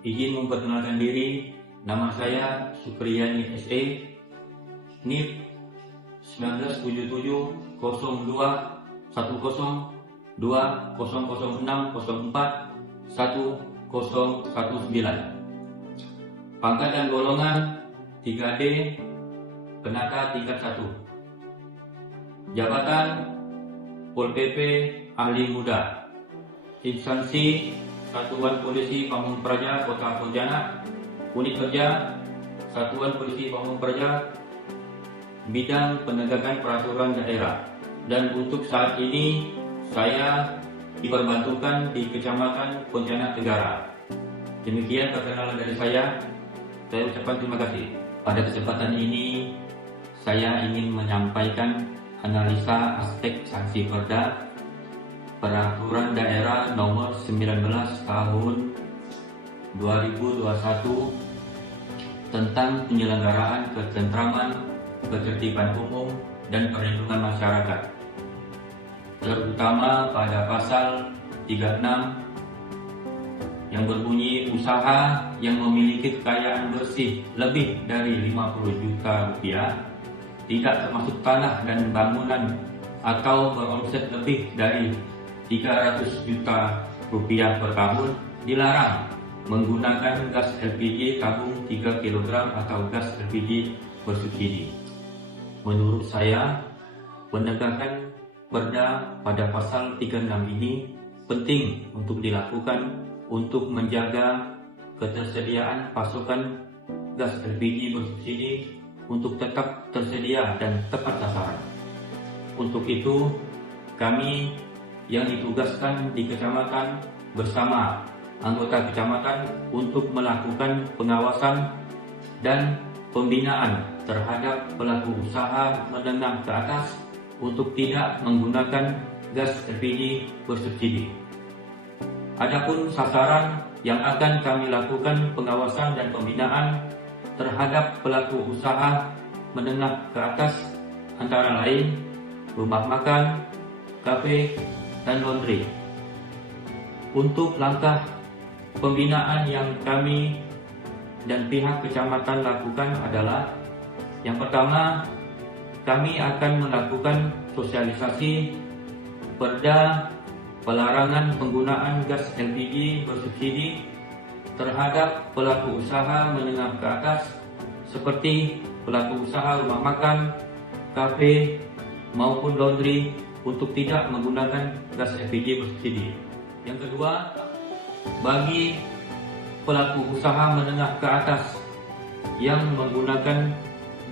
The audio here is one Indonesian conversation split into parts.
Izin memperkenalkan diri, nama saya Supriyani SE, NIP 1977 02 10 2006 04 1019. Pangkat dan golongan 3D, Penata tingkat 1. Jabatan Pol PP Ahli Muda. Instansi Satuan Polisi Pamung Praja Kota Pontianak. Unit kerja Satuan Polisi Pamung Praja, bidang penegakan peraturan daerah. Dan untuk saat ini saya diperbantukan di Kecamatan Pontianak Tenggara. Demikian perkenalan dari saya ucapkan terima kasih. Pada kesempatan ini saya ingin menyampaikan analisa aspek sanksi Perda Peraturan Daerah Nomor 19 Tahun 2021 tentang penyelenggaraan ketentraman, ketertiban umum, dan perlindungan masyarakat. Terutama pada pasal 36 yang berbunyi usaha yang memiliki kekayaan bersih lebih dari 50 juta rupiah, tidak termasuk tanah dan bangunan, atau beromset lebih dari 300 juta rupiah per tahun, dilarang menggunakan gas LPG tabung 3 kg atau gas LPG bersubsidi. Menurut saya, penegakan Perda pada pasal 36 ini penting untuk dilakukan untuk menjaga ketersediaan pasokan gas LPG bersubsidi untuk tetap tersedia dan tepat sasaran. Untuk itu, kami yang ditugaskan di kecamatan bersama anggota kecamatan untuk melakukan pengawasan dan pembinaan terhadap pelaku usaha menengah ke atas untuk tidak menggunakan gas LPG bersubsidi. Adapun sasaran yang akan kami lakukan pengawasan dan pembinaan terhadap pelaku usaha menengah ke atas antara lain rumah makan, kafe, dan laundry. Untuk langkah pembinaan yang kami dan pihak kecamatan lakukan adalah: yang pertama, kami akan melakukan sosialisasi Perda pelarangan penggunaan gas LPG bersubsidi terhadap pelaku usaha menengah ke atas seperti pelaku usaha rumah makan, kafe, maupun laundry untuk tidak menggunakan gas LPG bersubsidi. Yang kedua, bagi pelaku usaha menengah ke atas yang menggunakan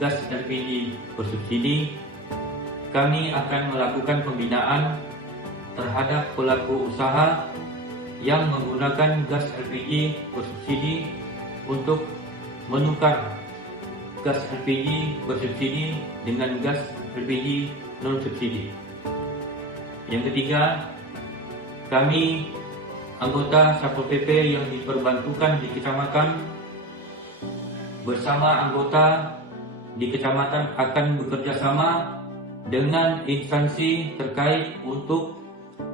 gas LPG bersubsidi, kami akan melakukan pembinaan terhadap pelaku usaha yang menggunakan gas LPG bersubsidi untuk menukar gas LPG bersubsidi dengan gas LPG non-subsidi. Yang ketiga, kami anggota Satpol PP yang diperbantukan di kecamatan bersama anggota di kecamatan akan bekerja sama dengan instansi terkait untuk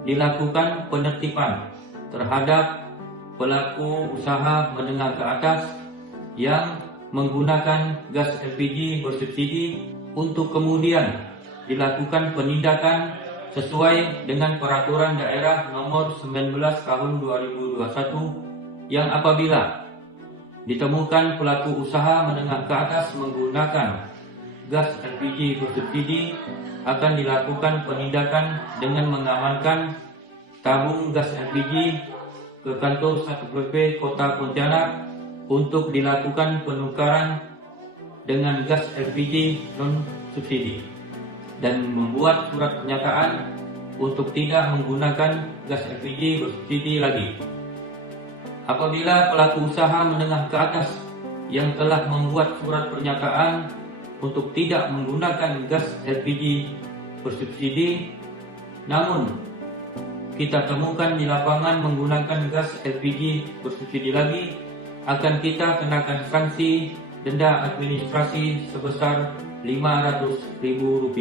dilakukan penertiban terhadap pelaku usaha menengah ke atas yang menggunakan gas LPG bersubsidi untuk kemudian dilakukan penindakan sesuai dengan Peraturan Daerah Nomor 19 Tahun 2021 yang apabila ditemukan pelaku usaha menengah ke atas menggunakan gas LPG bersubsidi akan dilakukan penindakan dengan mengamankan tabung gas LPG ke kantor Satpol PP Kota Pontianak untuk dilakukan penukaran dengan gas LPG non-subsidi dan membuat surat pernyataan untuk tidak menggunakan gas LPG bersubsidi lagi. Apabila pelaku usaha menengah ke atas yang telah membuat surat pernyataan untuk tidak menggunakan gas LPG bersubsidi, namun kita temukan di lapangan menggunakan gas LPG bersubsidi lagi, akan kita kenakan sanksi denda administrasi sebesar Rp500.000.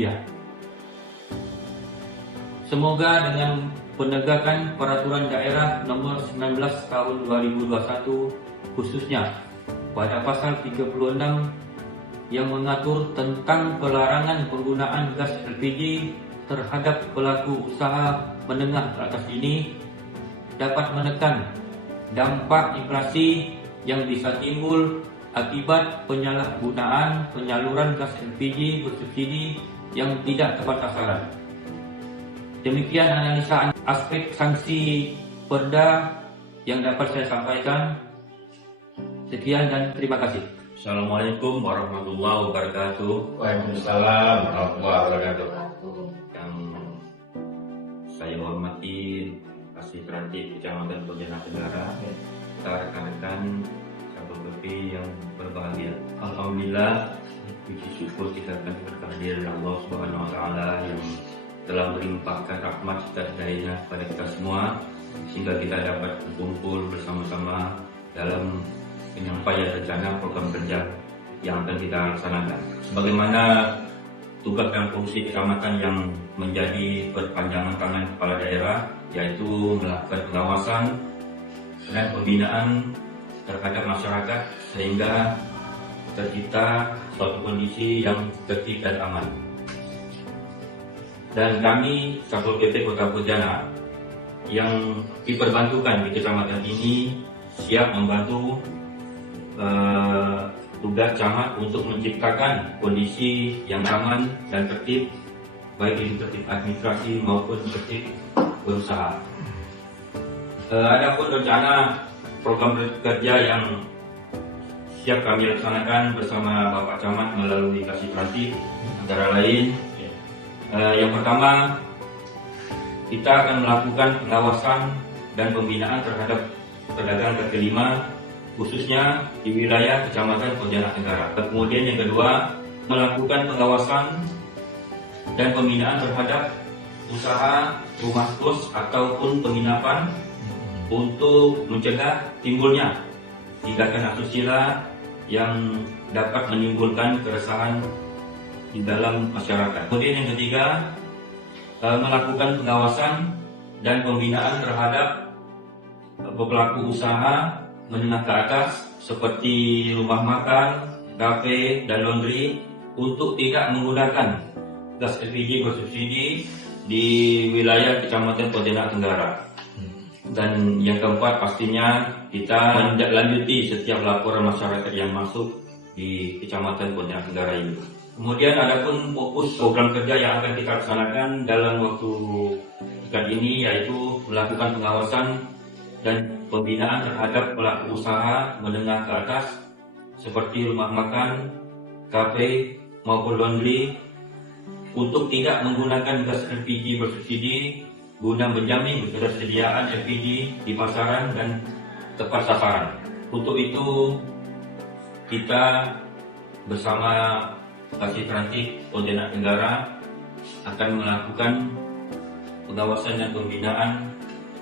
Semoga dengan penegakan Peraturan Daerah Nomor 19 Tahun 2021 khususnya pada pasal 36 yang mengatur tentang pelarangan penggunaan gas LPG terhadap pelaku usaha menengah ke atas ini dapat menekan dampak inflasi yang bisa timbul akibat penyalahgunaan penyaluran gas LPG bersubsidi yang tidak tepat sasaran. Demikian analisa aspek sanksi Perda yang dapat saya sampaikan. Sekian dan terima kasih. Assalamualaikum warahmatullahi wabarakatuh. Waalaikumsalam warahmatullahi wabarakatuh. Yang saya hormati Kasih Ranti Kecamatan Pontianak Tenggara, rekan-rekan Satpol PP yang berbahagia. Alhamdulillah, puji syukur kita akan berkehadiran Allah Subhanahu Wa Taala yang telah melimpahkan rahmat dan hidayahnya kepada kita semua, sehingga kita dapat berkumpul bersama-sama dalam penyampaian rencana program kerja yang akan kita laksanakan. Sebagaimana tugas dan fungsi kecamatan yang menjadi perpanjangan tangan kepala daerah, yaitu melakukan pengawasan dan pembinaan terhadap masyarakat sehingga tercipta suatu kondisi yang tertib dan aman. Dan kami Satpol PP Kota Pontianak yang diperbantukan di kecamatan ini siap membantu tugas camat untuk menciptakan kondisi yang aman dan tertib, baik itu tertib administrasi maupun tertib berusaha. Adapun rencana program kerja yang siap kami laksanakan bersama Bapak Camat melalui Kasih Ranti, antara lain yang pertama, kita akan melakukan pengawasan dan pembinaan terhadap pedagang kaki lima, khususnya di wilayah Kecamatan Pontianak Tenggara. Kemudian yang kedua, melakukan pengawasan dan pembinaan terhadap usaha rumah kos ataupun penginapan untuk mencegah timbulnya tindakan asusila yang dapat menimbulkan keresahan di dalam masyarakat. Kemudian yang ketiga, melakukan pengawasan dan pembinaan terhadap pelaku usaha menengah ke atas seperti rumah makan, kafe, dan laundry untuk tidak menggunakan gas LPG bersubsidi di wilayah Kecamatan Pontianak Tenggara. Dan yang keempat, pastinya kita menindaklanjuti setiap laporan masyarakat yang masuk di Kecamatan Pontianak Tenggara ini. Kemudian adapun fokus program kerja yang akan kita laksanakan dalam waktu dekat ini yaitu melakukan pengawasan dan pembinaan terhadap pelaku usaha menengah ke atas seperti rumah makan, kafe maupun laundry untuk tidak menggunakan gas LPG bersubsidi guna menjamin ketersediaan LPG di pasaran dan tepat sasaran. Untuk itu kita bersama Kasih Ranti Pontianak Tenggara akan melakukan pengawasan dan pembinaan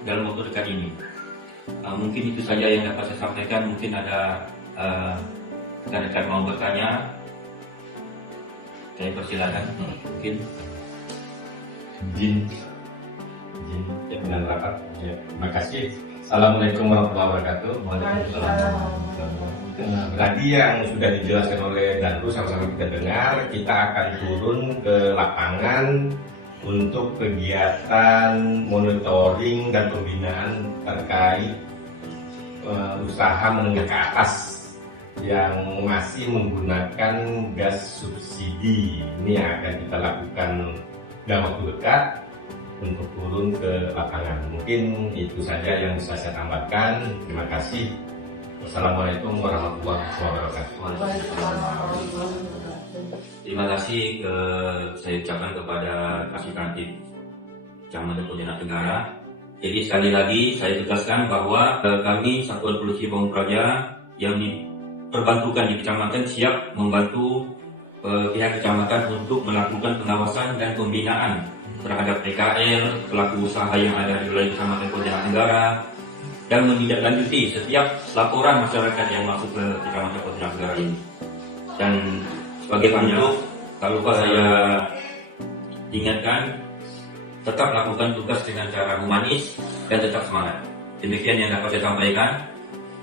dalam waktu dekat ini. Mungkin itu saja yang dapat saya sampaikan. Mungkin ada rekan-rekan mau bertanya, saya persilakan. Mungkin Izin dengan rapat. Ya, terima kasih. Assalamualaikum warahmatullahi wabarakatuh. Tadi yang sudah dijelaskan oleh Danru sama-sama kita dengar, kita akan turun ke lapangan untuk kegiatan monitoring dan pembinaan terkait usaha menengah ke atas yang masih menggunakan gas subsidi. Ini yang akan kita lakukan dalam waktu dekat untuk turun ke lapangan. Mungkin itu saja yang bisa saya tambahkan. Terima kasih. Wassalamualaikum warahmatullahi wabarakatuh. terima kasih saya ucapkan kepada Kasih Ranti Kecamatan Pontianak Tenggara. Jadi sekali lagi saya tegaskan bahwa kami Satuan Polisi Pamung Praja yang diperbantukan di kecamatan siap membantu pihak kecamatan untuk melakukan pengawasan dan pembinaan terhadap PKL, pelaku usaha yang ada di wilayah Kecamatan Pontianak Tenggara, dan menindaklanjuti setiap laporan masyarakat yang masuk ke Kecamatan Pontianak Tenggara ini. Dan sebagai penutup, tak lupa saya ingatkan, tetap lakukan tugas dengan cara humanis dan tetap semangat. Demikian yang dapat saya sampaikan.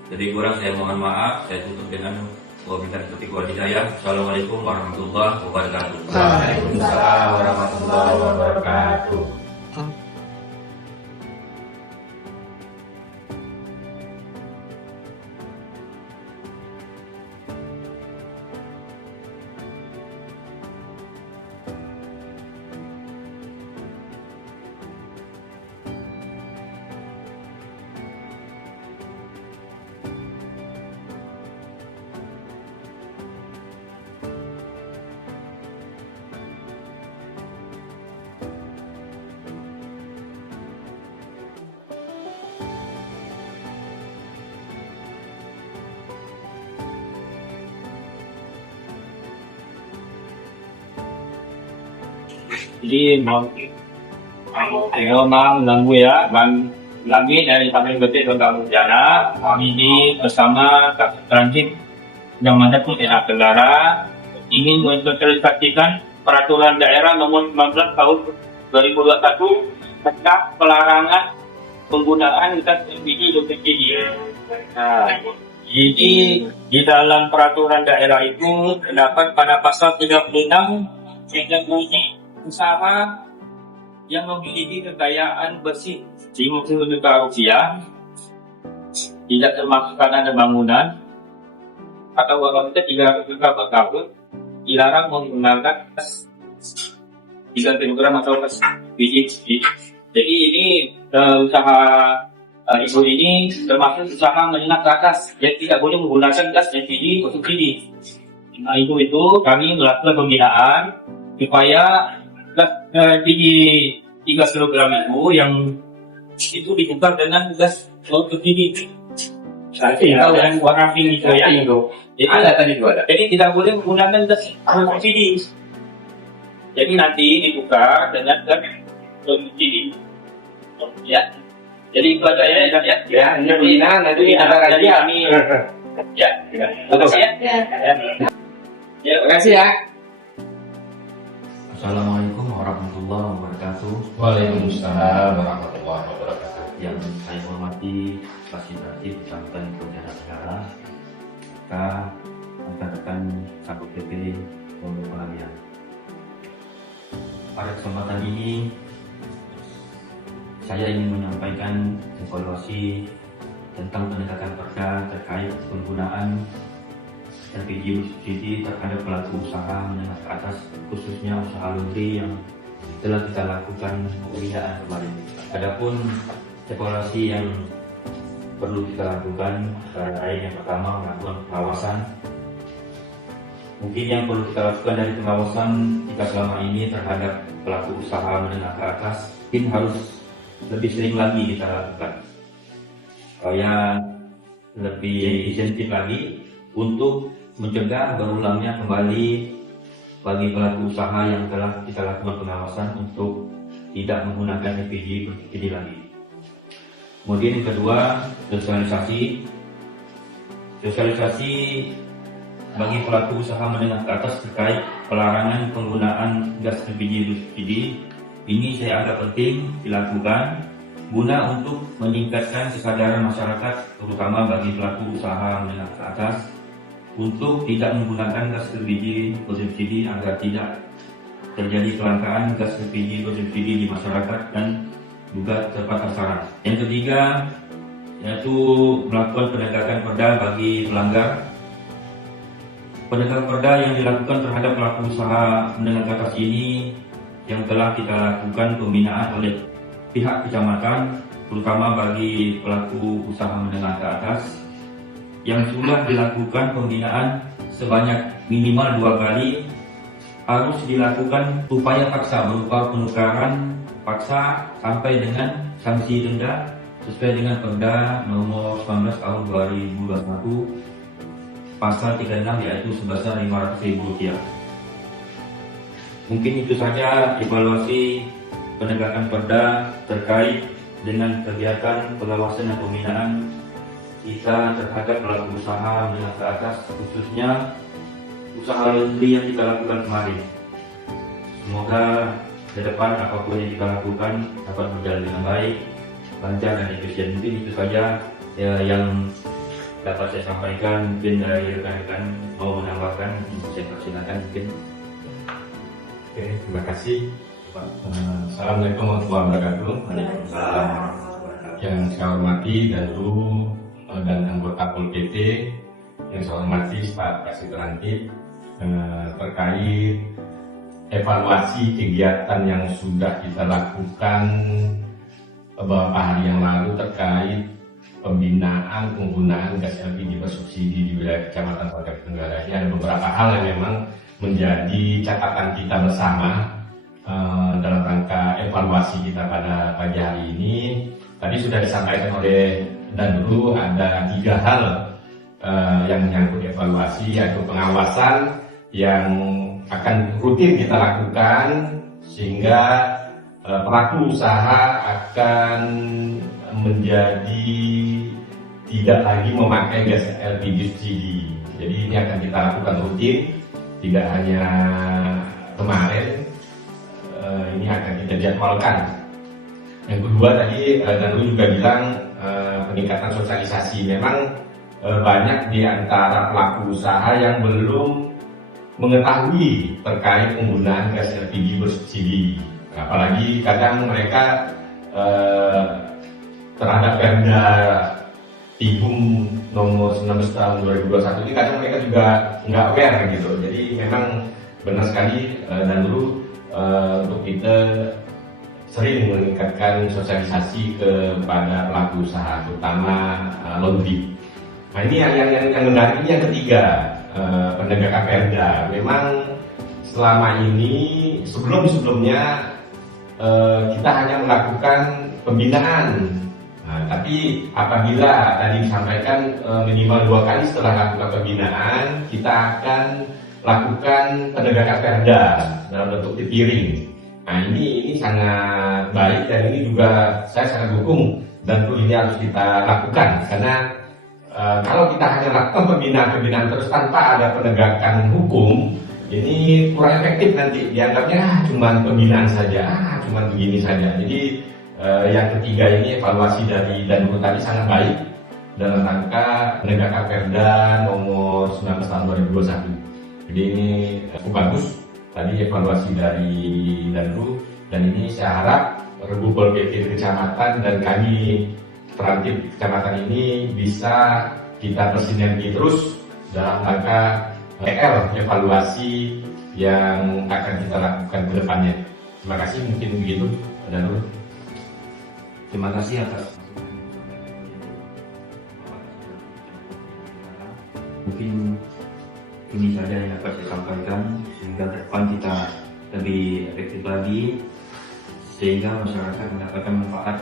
Lebih kurang saya mohon maaf. Saya tutup dengan wabillahi taufiq wal hidayah. Assalamualaikum warahmatullahi wabarakatuh. Waalaikumsalam warahmatullahi wabarakatuh. Jadi maaf mengganggu ya, kami dari Samping Betik Lengkap Bencana, kami ini bersama Kasat Transit yang mana Daerah Tenggara ingin mensosialisasikan peraturan daerah nomor 19 tahun 2021 tentang pelarangan penggunaan gas LPG dan LPG. Nah, jadi di dalam peraturan daerah itu terdapat pada pasal 36 yang bunyi usaha yang memiliki kekayaan bersih dimaksud Rusia tidak termasuk tanah dan bangunan atau wanita tidak berkabut dilarang menggunakan gas 3 kg atau gas LPG. Jadi ini usaha ibu ini termasuk usaha menengah ke atas yang tidak boleh menggunakan gas LPG untuk ini. Nah itu kami melakukan pembinaan supaya gas LPG 3 kg itu yang itu ditukar dengan gas LPG. Yang warna pink itu ya. Jadi, Ada tadi juga ada. jadi tidak boleh menggunakan gas LPG. Jadi nanti ditukar dengan gas LPG. Ya. Jadi itu aja ya, ya. Ya, ini nanti ada Jadi kajian. kami ya, terus ya. Ya, Terima kasih ya. Assalamualaikum warahmatullahi wabarakatuh. Waalaikumsalam warahmatullahi wabarakatuh. Yang saya hormati Kasih Transit Samping Bencana Negara, rekan-rekan Satpol PP Pondok Pelarian. Pada kesempatan ini saya ingin menyampaikan evaluasi tentang penegakan perda terkait penggunaan LPG bersubsidi terhadap pelaku usaha menengah ke atas, khususnya usaha laundry yang telah kita lakukan pembinaan kemarin. Adapun evaluasi yang perlu kita lakukan, yang pertama melakukan pengawasan. Mungkin yang perlu kita lakukan dari pengawasan kita selama ini terhadap pelaku usaha menengah ke atas, mungkin harus lebih sering lagi kita lakukan supaya lebih insentif lagi untuk mencegah berulangnya kembali bagi pelaku usaha yang telah kita lakukan pengawasan untuk tidak menggunakan LPG bersubsidi lagi. Kemudian yang kedua, sosialisasi bagi pelaku usaha menengah ke atas terkait pelarangan penggunaan gas LPG bersubsidi. Ini saya anggap penting dilakukan guna untuk meningkatkan kesadaran masyarakat, terutama bagi pelaku usaha menengah ke atas, untuk tidak menggunakan gas LPG bersubsidi agar tidak terjadi kelangkaan gas LPG bersubsidi di masyarakat dan juga tepat sasaran. Yang ketiga, yaitu melakukan penegakan perda bagi pelanggar. Penegakan perda yang dilakukan terhadap pelaku usaha menengah ke atas ini yang telah kita lakukan pembinaan oleh pihak kecamatan, terutama bagi pelaku usaha menengah ke atas, yang sudah dilakukan pembinaan sebanyak minimal 2 kali, harus dilakukan upaya paksa berupa penukaran paksa sampai dengan sanksi denda sesuai dengan Perda nomor 19 tahun 2021 pasal 36, yaitu sebesar Rp500.000. Mungkin itu saja evaluasi penegakan perda terkait dengan kegiatan pengawasan dan pembinaan kita terhadap pelaku usaha menengah ke atas, khususnya usaha laundry yang kita lakukan kemarin. Semoga ke depan apapun yang kita lakukan dapat berjalan dengan baik, lancar dan efisien. Mungkin itu saja yang dapat saya sampaikan. Mungkin dari rekan-rekan mau menambahkan, saya persilakan mungkin. Oke, terima kasih. Assalamualaikum warahmatullahi wabarakatuh. Waalaikumsalam. Yang saya hormati dan anggota Pol PT, yang saya hormati Pak Kasih Terantip, terkait evaluasi kegiatan yang sudah kita lakukan beberapa hari yang lalu terkait pembinaan penggunaan gas LPG bersubsidi di wilayah Kecamatan Pagar Tenggara. Ini ada beberapa hal yang memang menjadi catatan kita bersama dalam rangka evaluasi kita pada pagi hari ini. Tadi sudah disampaikan oleh Danru, ada 3 hal yang menyangkut evaluasi, yaitu pengawasan yang akan rutin kita lakukan sehingga pelaku usaha akan menjadi tidak lagi memakai gas LPG subsidi. Jadi ini akan kita lakukan rutin, tidak hanya kemarin, ini akan kita jadwalkan. Yang kedua tadi Danru juga bilang peningkatan sosialisasi. Memang banyak di antara pelaku usaha yang belum mengetahui terkait penggunaan gas LPG bersubsidi. Apalagi kadang mereka terhadap Perda Tibum nomor 19 tahun 2021 ini kadang mereka juga nggak aware gitu. Jadi memang benar sekali Danru untuk kita sering meningkatkan sosialisasi kepada pelaku usaha, terutama laundry. Nah ini yang menarik, ini yang ketiga, penegakan Perda. Memang selama ini sebelumnya kita hanya melakukan pembinaan. Nah, tapi apabila tadi disampaikan minimal 2 kali setelah melakukan pembinaan, kita akan lakukan penegakan Perda dalam bentuk tipiring. Nah ini sangat baik dan ini juga saya sangat dukung dan ini harus kita lakukan karena kalau kita hanya lakukan pembinaan terus tanpa ada penegakan hukum, ini kurang efektif nanti, dianggapnya cuma pembinaan saja, cuma begini saja. Jadi yang ketiga ini evaluasi dari Danru tadi sangat baik dalam rangka penegakan Perda nomor 19 tahun 2021. Jadi ini cukup bagus tadi evaluasi dari Danru, dan ini saya harap Regu Pol PT Kecamatan dan kami Terantip Kecamatan ini bisa kita bersinergi terus dalam rangka evaluasi yang akan kita lakukan ke depannya. Terima kasih, mungkin begitu Danru. Terima kasih atas mungkin ini saja yang dapat saya sampaikan sehingga ke depan kita lebih efektif lagi sehingga masyarakat mendapatkan manfaat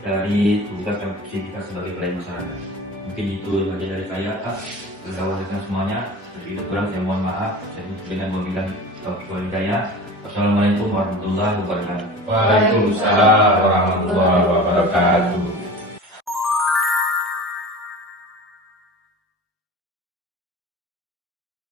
dari tugas dan fungsi kita sebagai pelayan masyarakat. Mungkin itu saja dari saya, dengan semuanya. Jadi kurang saya mohon maaf. Saya dengan wabillahi taufiq wal hidayah. Wassalamualaikum warahmatullahi wabarakatuh. Waalaikumsalam warahmatullahi wabarakatuh.